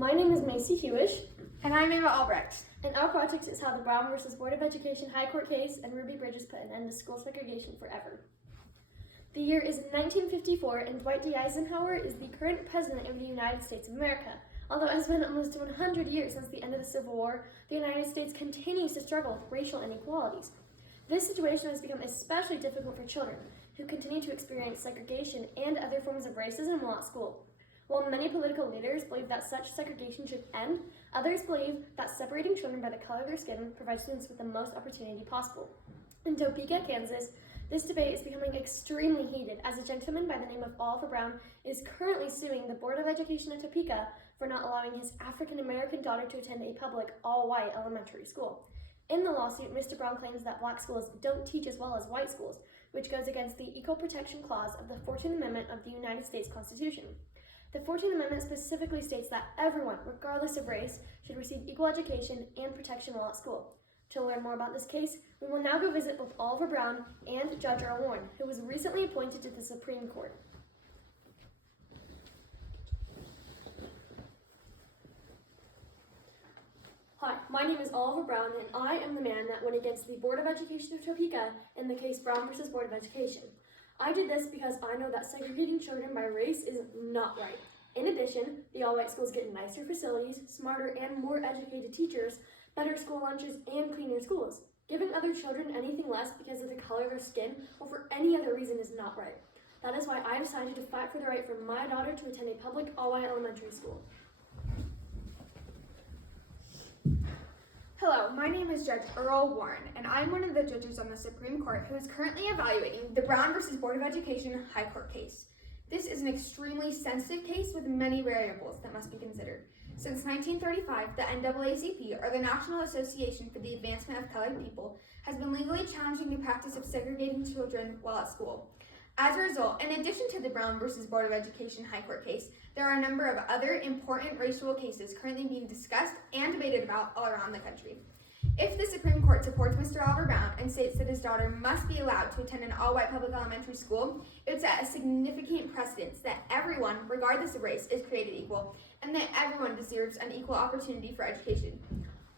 my name is Macy Hewish. And I'm Ava Albrecht. And our project is how the Brown versus Board of Education High Court case and Ruby Bridges put an end to school segregation forever. The year is 1954, and Dwight D. Eisenhower is the current president of the United States of America. Although it's been almost 100 years since the end of the Civil War, the United States continues to struggle with racial inequalities. This situation has become especially difficult for children, who continue to experience segregation and other forms of racism while at school. While many political leaders believe that such segregation should end, others believe that separating children by the color of their skin provides students with the most opportunity possible. In Topeka, Kansas, this debate is becoming extremely heated as a gentleman by the name of Oliver Brown is currently suing the Board of Education of Topeka for not allowing his African-American daughter to attend a public, all-white elementary school. In the lawsuit, Mr. Brown claims that black schools don't teach as well as white schools, which goes against the Equal Protection Clause of the 14th Amendment of the United States Constitution. The 14th Amendment specifically states that everyone, regardless of race, should receive equal education and protection while at school. To learn more about this case, we will now go visit both Oliver Brown and Judge Earl Warren, who was recently appointed to the Supreme Court. Hi, my name is Oliver Brown, and I am the man that went against the Board of Education of Topeka in the case Brown versus Board of Education. I did this because I know that segregating children by race is not right. In addition, the all-white schools get nicer facilities, smarter and more educated teachers, better school lunches, and cleaner schools. Giving other children anything less because of the color of their skin or for any other reason is not right. That is why I decided to fight for the right for my daughter to attend a public all-white elementary school. Hello, my name is Judge Earl Warren, and I'm one of the judges on the Supreme Court who is currently evaluating the Brown versus Board of Education High Court case. This is an extremely sensitive case with many variables that must be considered. Since 1935, the NAACP, or the National Association for the Advancement of Colored People, has been legally challenging the practice of segregating children while at school. As a result, in addition to the Brown versus Board of Education High Court case, there are a number of other important racial cases currently being discussed and debated about all around the country. If the Supreme Court supports Mr. Oliver Brown and states that his daughter must be allowed to attend an all-white public elementary school, it would set a significant precedence that everyone, regardless of race, is created equal, and that everyone deserves an equal opportunity for education.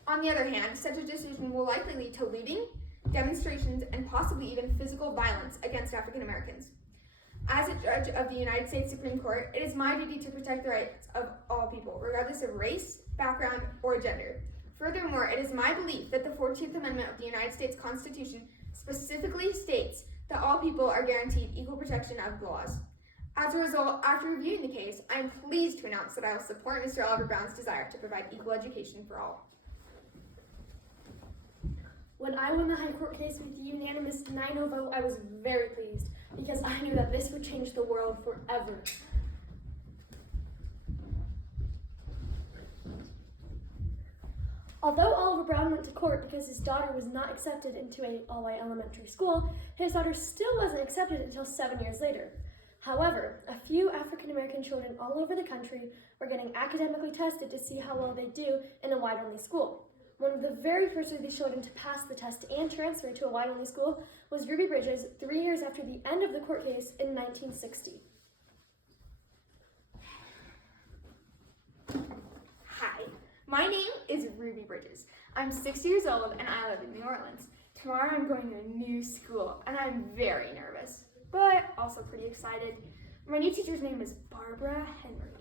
On the other hand, such a decision will likely lead to looting, demonstrations, and possibly even physical violence against African Americans. As a judge of the United States Supreme Court, it is my duty to protect the rights of all people, regardless of race, background, or gender. Furthermore, it is my belief that the 14th Amendment of the United States Constitution specifically states that all people are guaranteed equal protection of the laws. As a result, after reviewing the case, I am pleased to announce that I will support Mr. Oliver Brown's desire to provide equal education for all. When I won the High Court case with the unanimous 9-0 vote, I was very pleased because I knew that this would change the world forever. Although Oliver Brown went to court because his daughter was not accepted into an all-white elementary school, his daughter still wasn't accepted until 7 years later. However, a few African-American children all over the country were getting academically tested to see how well they do in a white-only school. One of the very first of these children to pass the test and transfer to a white-only school was Ruby Bridges 3 years after the end of the court case in 1960. Hi, my name is Ruby Bridges. I'm 6 years old and I live in New Orleans. Tomorrow I'm going to a new school and I'm very nervous, but also pretty excited. My new teacher's name is Barbara Henry.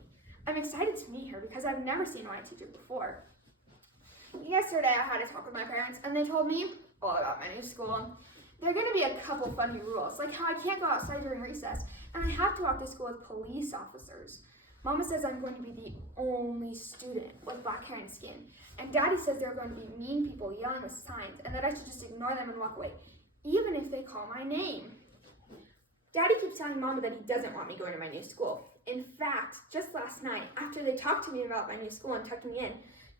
I'm excited to meet her because I've never seen my teacher before. Yesterday I had a talk with my parents and they told me all about my new school. There are going to be a couple funny rules, like how I can't go outside during recess and I have to walk to school with police officers. Mama says I'm going to be the only student with black hair and skin, and Daddy says there are going to be mean people yelling with signs and that I should just ignore them and walk away, even if they call my name. Daddy keeps telling Mama that he doesn't want me going to my new school. In fact, just last night, after they talked to me about my new school and tucked me in,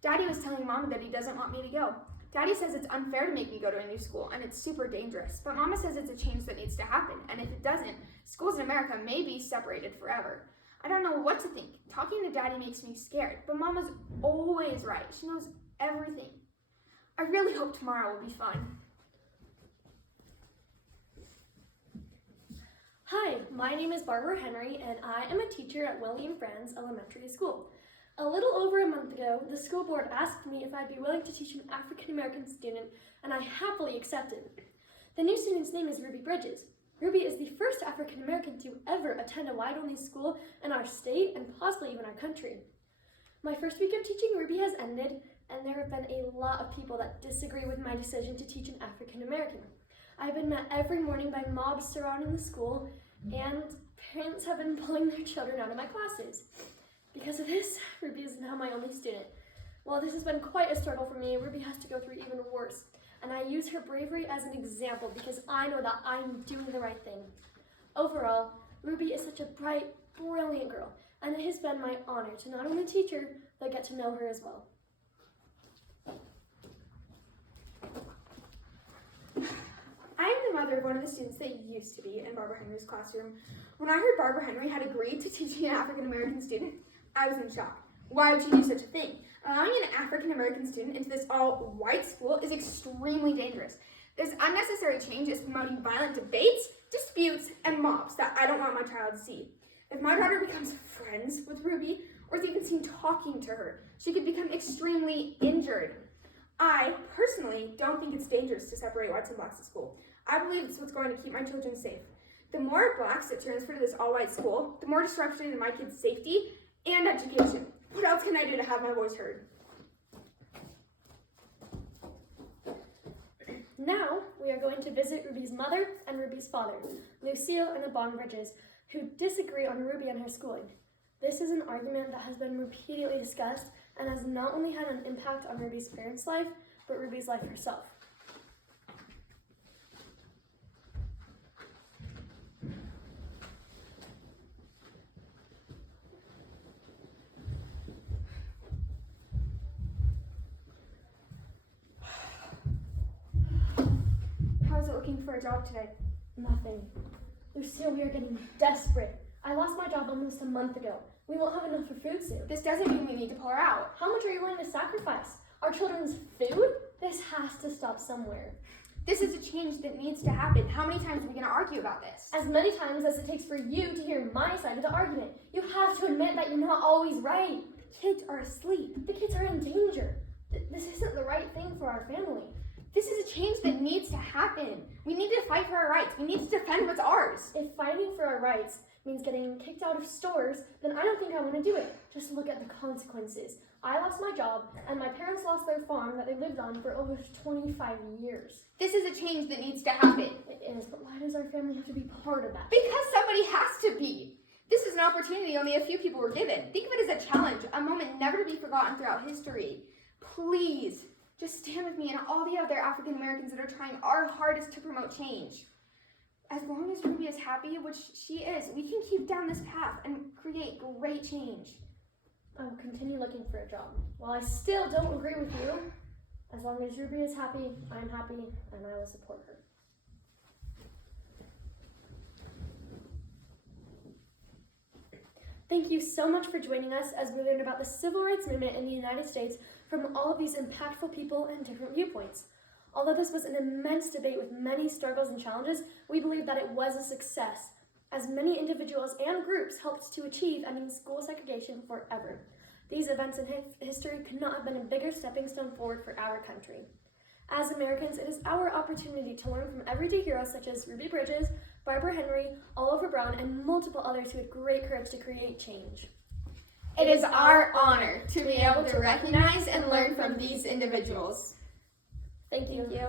Daddy was telling Mama that he doesn't want me to go. Daddy says it's unfair to make me go to a new school and it's super dangerous, but Mama says it's a change that needs to happen, and if it doesn't, schools in America may be separated forever. I don't know what to think. Talking to Daddy makes me scared, but Mama's always right. She knows everything. I really hope tomorrow will be fun. Hi, my name is Barbara Henry, and I am a teacher at William Franz Elementary School. A little over a month ago, the school board asked me if I'd be willing to teach an African American student, and I happily accepted. The new student's name is Ruby Bridges. Ruby is the first African American to ever attend a white-only school in our state and possibly even our country. My first week of teaching Ruby has ended, and there have been a lot of people that disagree with my decision to teach an African American. I've been met every morning by mobs surrounding the school, and parents have been pulling their children out of my classes. Because of this, Ruby is now my only student. While this has been quite a struggle for me, Ruby has to go through even worse, and I use her bravery as an example because I know that I'm doing the right thing. Overall, Ruby is such a bright, brilliant girl, and it has been my honor to not only teach her, but get to know her as well. I am the mother of one of the students that used to be in Barbara Henry's classroom. When I heard Barbara Henry had agreed to teaching an African American student, I was in shock. Why would she do such a thing? Allowing an African American student into this all-white school is extremely dangerous. This unnecessary change is promoting violent debates, disputes, and mobs that I don't want my child to see. If my daughter becomes friends with Ruby, or is even seen talking to her, she could become extremely injured. I, personally, don't think it's dangerous to separate whites and blacks at school. I believe it's what's going to keep my children safe. The more blacks that transfer to this all-white school, the more disruption in my kids' safety and education. What else can I do to have my voice heard? Now, we are going to visit Ruby's mother and Ruby's father, Lucille and Abon Bridges, who disagree on Ruby and her schooling. This is an argument that has been repeatedly discussed and has not only had an impact on Ruby's parents' life, but Ruby's life herself. How's it looking for a job today? Nothing. Lucille, we are getting desperate. I lost my job almost a month ago. We won't have enough for food soon. This doesn't mean we need to pull her out. How much are you willing to sacrifice? Our children's food? This has to stop somewhere. This is a change that needs to happen. How many times are we going to argue about this? As many times as it takes for you to hear my side of the argument. You have to admit that you're not always right. The kids are asleep. The kids are in danger. This isn't the right thing for our family. This is a change that needs to happen. We need to fight for our rights. We need to defend what's ours. If fighting for our rights means getting kicked out of stores, then I don't think I want to do it. Just look at the consequences. I lost my job, and my parents lost their farm that they lived on for over 25 years. This is a change that needs to happen. It is, but why does our family have to be part of that? Because somebody has to be. This is an opportunity only a few people were given. Think of it as a challenge, a moment never to be forgotten throughout history. Please, just stand with me and all the other African Americans that are trying our hardest to promote change. As long as Ruby is happy, which she is, we can keep down this path and create great change. I will continue looking for a job. While I still don't agree with you, as long as Ruby is happy, I'm happy, and I will support her. Thank you so much for joining us as we learned about the civil rights movement in the United States from all of these impactful people and different viewpoints. Although this was an immense debate with many struggles and challenges, we believe that it was a success, as many individuals and groups helped to achieve ending school segregation forever. These events in history could not have been a bigger stepping stone forward for our country. As Americans, it is our opportunity to learn from everyday heroes such as Ruby Bridges, Barbara Henry, Oliver Brown, and multiple others who had great courage to create change. It is our honor to be able to recognize and learn from these individuals. Thank you. Thank you.